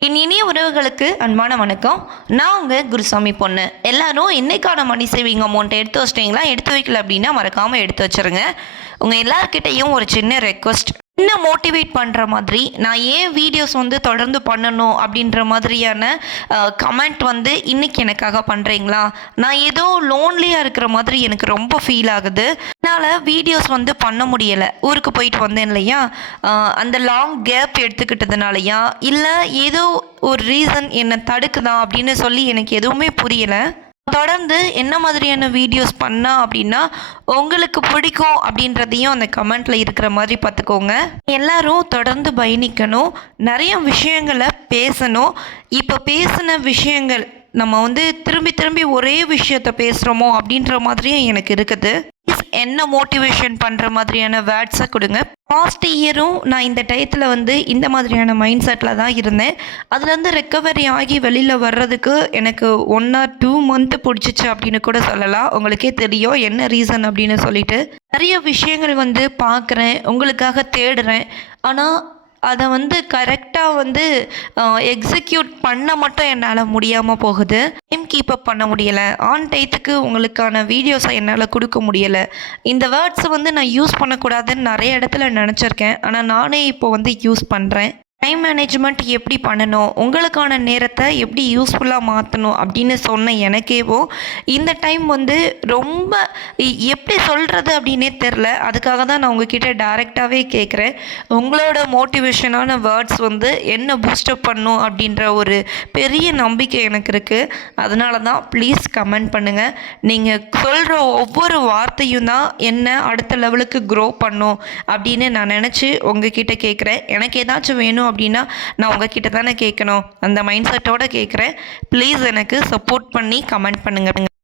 என் இனிய உறவுகளுக்கு அன்பான வணக்கம். நான் உங்கள் குருசாமி பொண்ணு. எல்லாரும் என்னைக்கான மணி சேவிங் அமௌண்ட்டை எடுத்து வச்சிட்டிங்களா? எடுத்து வைக்கல அப்படின்னா மறக்காமல் எடுத்து வச்சிருங்க. உங்கள் எல்லார்கிட்டேயும் ஒரு சின்ன ரெக்வஸ்ட் இன்னும் மோட்டிவேட் பண்ணுற மாதிரி நான் ஏன் வீடியோஸ் வந்து தொடர்ந்து பண்ணணும் அப்படின்ற மாதிரியான கமெண்ட் வந்து இன்னைக்கு எனக்காக பண்ணுறீங்களா நான் ஏதோ லோன்லியாக இருக்கிற மாதிரி எனக்கு ரொம்ப ஃபீல் ஆகுது. என்னால் வீடியோஸ் வந்து பண்ண முடியலை. ஊருக்கு போயிட்டு வந்தேன் இல்லையா? அந்த லாங் கேப் எடுத்துக்கிட்டதுனாலயா? இல்லை ஏதோ ஒரு ரீசன் என்னை தடுக்குதா அப்படின்னு சொல்லி எனக்கு எதுவுமே புரியலை. தொடர்ந்து என்ன மாதிரியான வீடியோஸ் பண்ணால் அப்படின்னா உங்களுக்கு பிடிக்கும் அப்படின்றதையும் அந்த கமெண்ட்டில் இருக்கிற மாதிரி பார்த்துக்கோங்க. எல்லாரும் தொடர்ந்து பயணிக்கணும். நிறைய விஷயங்களை பேசணும். இப்போ பேசின விஷயங்கள் நம்ம வந்து திரும்பி திரும்பி ஒரே விஷயத்த பேசுகிறோமோ அப்படின்ற மாதிரியும் எனக்கு இருக்குது. என்ன மோட்டிவேஷன் பண்ணுற மாதிரியான வேர்ட்ஸை கொடுங்க. லாஸ்ட் இயரும் நான் இந்த டயத்தில் வந்து இந்த மாதிரியான மைண்ட் செட்டில் தான் இருந்தேன். அதுலேருந்து ரெக்கவரி ஆகி வெளியில் வர்றதுக்கு எனக்கு ஒன் ஆர் டூ மந்த் பிடிச்சிச்சு அப்படின்னு கூட சொல்லலாம். உங்களுக்கே தெரியும் என்ன ரீசன் அப்படின்னு சொல்லிட்டு. நிறைய விஷயங்கள் வந்து பார்க்குறேன். உங்களுக்காக தேடுறேன். ஆனால் அதை வந்து கரெக்டாக வந்து எக்ஸிக்யூட் பண்ண மட்டும் என்னால் முடியாமல் போகுது. டைம் கீப் அப் பண்ண முடியலை. ஆன் டைத்துக்கு உங்களுக்கான வீடியோஸை என்னால் கொடுக்க முடியலை. இந்த வேர்ட்ஸை வந்து நான் யூஸ் பண்ணக்கூடாதுன்னு நிறைய இடத்துல நினச்சிருக்கேன். ஆனால் நானே இப்போ வந்து யூஸ் பண்ணுறேன் டைம் மேனேஜ்மெண்ட் எப்படி பண்ணணும்? உங்களுக்கான நேரத்தை எப்படி யூஸ்ஃபுல்லாக மாற்றணும் அப்படின்னு சொன்ன எனக்கேவோ இந்த டைம் வந்து ரொம்ப எப்படி சொல்கிறது அப்படின்னே தெரில அதுக்காக தான் நான் உங்ககிட்ட டைரெக்டாகவே கேட்குறேன் உங்களோட மோட்டிவேஷனான வேர்ட்ஸ் வந்து என்ன பூஸ்டப் பண்ணும் அப்படின்ற ஒரு பெரிய நம்பிக்கை எனக்கு இருக்குது அதனால தான் ப்ளீஸ் கமெண்ட் பண்ணுங்கள் நீங்கள் சொல்கிற ஒவ்வொரு வார்த்தையும் தான் என்ன அடுத்த லெவலுக்கு க்ரோ பண்ணும் அப்படின்னு நான் நினச்சி உங்ககிட்ட கேட்குறேன் எனக்கு ஏதாச்சும் வேணும் வேணும் அப்படின்னா நான் உங்ககிட்ட தானே கேட்கணும். அந்த மைண்ட் செட்டோட கேட்குறேன். ப்ளீஸ் எனக்கு சப்போர்ட் பண்ணி கமெண்ட் பண்ணுங்கள்